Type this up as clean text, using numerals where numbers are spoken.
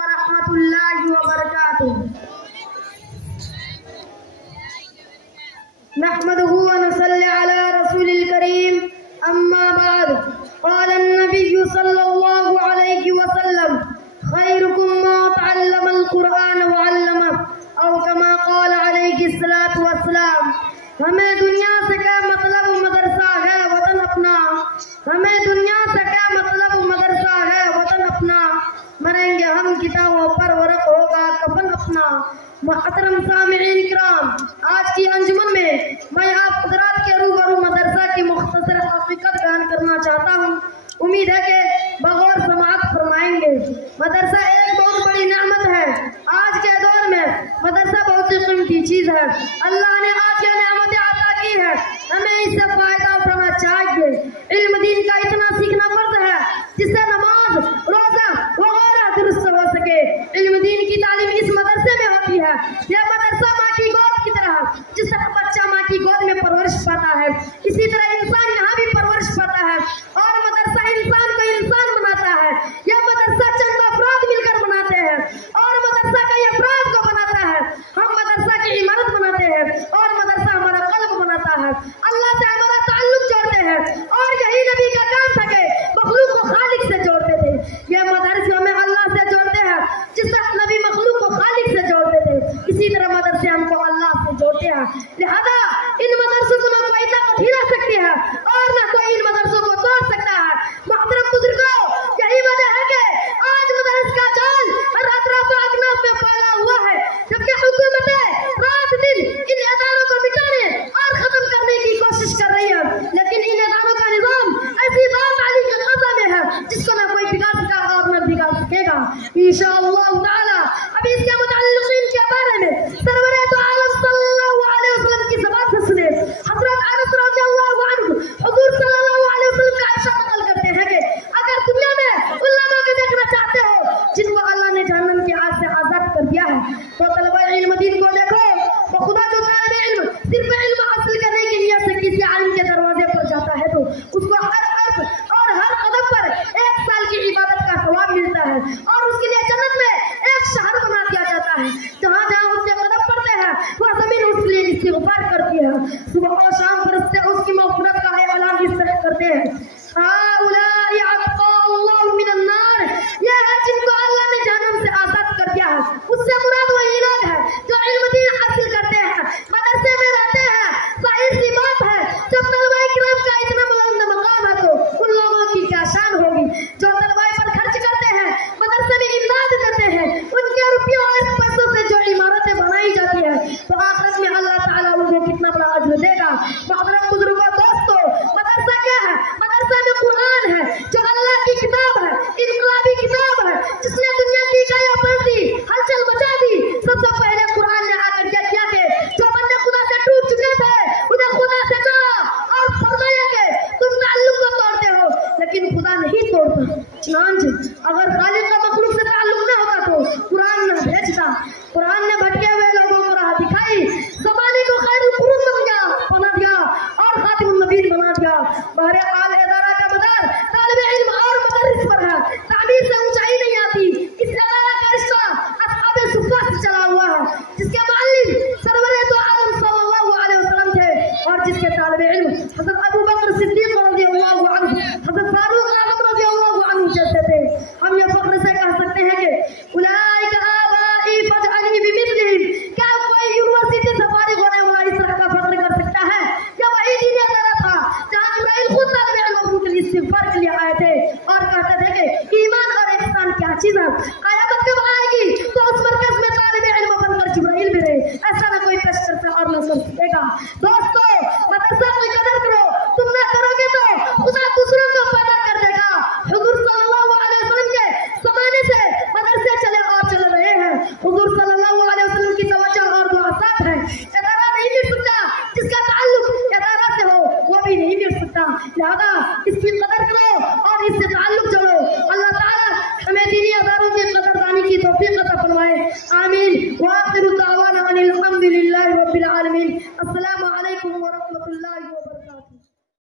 ورحمة الله وبركاته. نحمده ونصلي على رسول الكريم. أما بعد، قال النبي صلى الله عليه وسلم: خيركم ما تعلم القرآن وعلمه، أو كما قال عليه الصلاة والسلام. ہمیں دنیا سے کیا مطلب مدرسہ ہے وطن اپنا، ہمیں دنیا سے کیا مطلب مدرسہ ہے وطن اپنا، مریں گے ہم کتابوں پر ورق ہوگا کفن اپنا. محترم سامعین کرام، آج کی انجمن میں میں آپ حضرات کے روبرو مدرسہ کی مختصر حقیقت بیان کرنا چاہتا ہوں. امید ہے کہ بغور سماعت فرمائیں گے. مدرسہ ایک بہت بڑی نعمت ہے. آج کے دور میں مدرسہ بہت ہی قیمتی چیز ہے. اللہ نے آج یہ نعمت عطا کی ہے، ہمیں اس سے فائدہ اٹھانا چاہیے. علم دین کا اتنا سیکھنا فرض ہے جس سے نماز، روزہ وغیرہ درست ہو سکے. علم دین کی تعلیم اس مدرسے میں ہوتی ہے. یہ مدرسہ ماں کی گود کی طرح، جس طرح بچہ ماں کی گود میں پرورش پاتا ہے، اسی طرح انسان یہاں بھی پرورش پاتا ہے. اور مدرسہ انسان کو انسان بناتا ہے. یہ مدرسہ چند افراد مل کر بناتے ہیں اور مدرسہ کئی افراد کو بناتا ہے. ہم مدرسہ کی عمارت بناتے ہیں اور مدرسہ ہمارا قلب بناتا ہے. اللہ سے ہمارا تعلق جوڑتے ہیں اور یہی نبی کا کام تھا کہ مخلوق کو خالق سے جوڑتے تھے. یہ مدرسے ہمیں اللہ سے جوڑتے ہیں جس طرح نبی مخلوق کو خالق سے جوڑتے تھے، اسی طرح مدرسے ہم کو اللہ سے جوڑتے ہیں. لہذا ان مدرسوں کو نہ کوئی طاقت ہلا سکتی ہے اور نہ کوئی ان مدرسوں کو توڑ سکتا ہے. محترم بزرگوں، یہی وجہ ہے کہ آج مدرس کا جال ہر اطراف و اکناف میں پھیلا ہوا ہے، جبکہ حکومتیں رات دن ان اداروں کو مٹانے اور ختم کرنے کی کوشش کر رہی ہے. لیکن ان اداروں کا نظام ایسی ذات علی کے قبضہ میں ہے جس کو نہ کوئی بگاڑ سکا اور نہ بگاڑ سکے گا انشاءاللہ تعالی. ابھی اس کے متعلقین کے بارے میں سرور دو عالم صلی اللہ علیہ وسلم کی زبان سے سنے. حضرت انس رضی اللہ عنہ حضور صلی اللہ علیہ وسلم کا ارشاد نقل کرتے ہیں کہ اگر دنیا میں ان لوگوں کو دیکھنا چاہتے ہو جن کو اللہ نے جہنم کی آگ سے آزاد کر دیا ہے، تو طلبہ علم دین کو دیکھو. خدا جو طالب علم صرف علم حاصل کرنے کی نیت سے کسی عالم کے دروازے پر جاتا ہے تو اس کو ہر حرف اور ہر قدم پر 1 سال کی عبادت کا ثواب ملتا ہے اور اس کے لیے جنت میں ایک شہر بنا دیا جاتا ہے. جہاں جہاں اس کے قدم پڑتے ہیں وہ زمین اس کے لیے استغفار کرتی ہے. صبح اور شام فرشتے اس کی مغفرت کا اعلان اس طرح کرتے ہیں: هؤلاء عتقاء اللہ من النار. یہ ہے جن کو اللہ نے جہنم سے آزاد کر دیا ہے. اس سے مراد وہی لوگ ہیں جو علم دین حاصل کرتے ہیں، مدرسے میں رہتے ہیں. ظاہر سی بات ہے جب طلبہ کرام کا اتنا بلند مقام ہے تو ان لوگوں کی کیا شان ہوگی جو طلبہ پر خرچ کرتے ہیں، مدرسے میں امداد کرتے ہیں. ان کے روپیوں اور پیسوں سے جو عمارتیں بنائی جاتی ہیں تو آخرت میں اللہ تعالیٰ ان کو کتنا بڑا اجر دے گا. محترم بزرگوں، دوستوں، مدرسہ کیا ہے؟ مدرسہ میں قرآن ہے جو اللہ کی کتاب ہے، انقلابی کتاب ہے جس نے دنیا کی کایا پلٹ دی، ہلچل مچا دی. سب سے پہلے قرآن نے آ کر کیا کہ جو بندے خدا سے ٹوٹ چکے تھے انہیں خدا سے کہا اور فرمایا کہ تم تعلق کو توڑتے ہو لیکن خدا نہیں توڑتا. چنانچہ اگر خالق کا مخلوق سے تعلق نہ ہوتا تو قرآن نہ بھیجتا. قرآن نے بھٹکے ہوئے لوگوں کو راہ دکھائی، زمانے کو خیر القرون بنا دیا اور خاتم النبیین بنا دیا. بہرحال ادارہ کا مدار طالب علم اور مدرس پر ہے. تعبیر سے اونچائی نہیں آتی. اس ادارہ کا رشتہ اصحاب صفہ سے چلا ہوا ہے جس کے معلم سرور دو عالم صلی اللہ علیہ وسلم تھے اور جس کے طالب علم حضرت ابو بکر صدیق رضی اللہ عنہ، حضرت فاروق اعظم رضی اللہ عنہ جیسے تھے. ہم یہ فخر سے کہہ سکتے ہیں کہ اولئک آبائی فاجعلنی بمثلہم. کیا کوئی یونیورسٹی سے فارغ ہونے والا اس طرح کا فخر کر سکتا ہے؟ یہ وہی دین ادارہ تھا جہاں جبرائیل خود طالب علموں کے لیے استغفار کے لیے آئے تھے اور کہتے تھے کہ ایمان اور احسان کیا چیز ہے. قیامت کب آئے گی تو اس مرکز میں طالب علم بن کر جبرائیل بھی رہے. ایسا نہ کوئی پیش کرتا اور نہ کر سکے گا. دوستو، مدرسہ کی قدر کرو. تم نہ کرو گے تو خدا دوسروں کو پیدا کر دے گا. حضور صلی اللہ علیہ وسلم کے زمانے سے مدرسے چلے اور چل رہے ہیں. حضور صلی اللہ علیہ وسلم کی توجہ اور دعا ساتھ ہے. ادارہ نہیں مل سکتا جس کا تعلق ادارہ سے ہو، وہ بھی نہیں مل سکتا. لہذا اس کی قدر کرو اور اس سے تعلق جو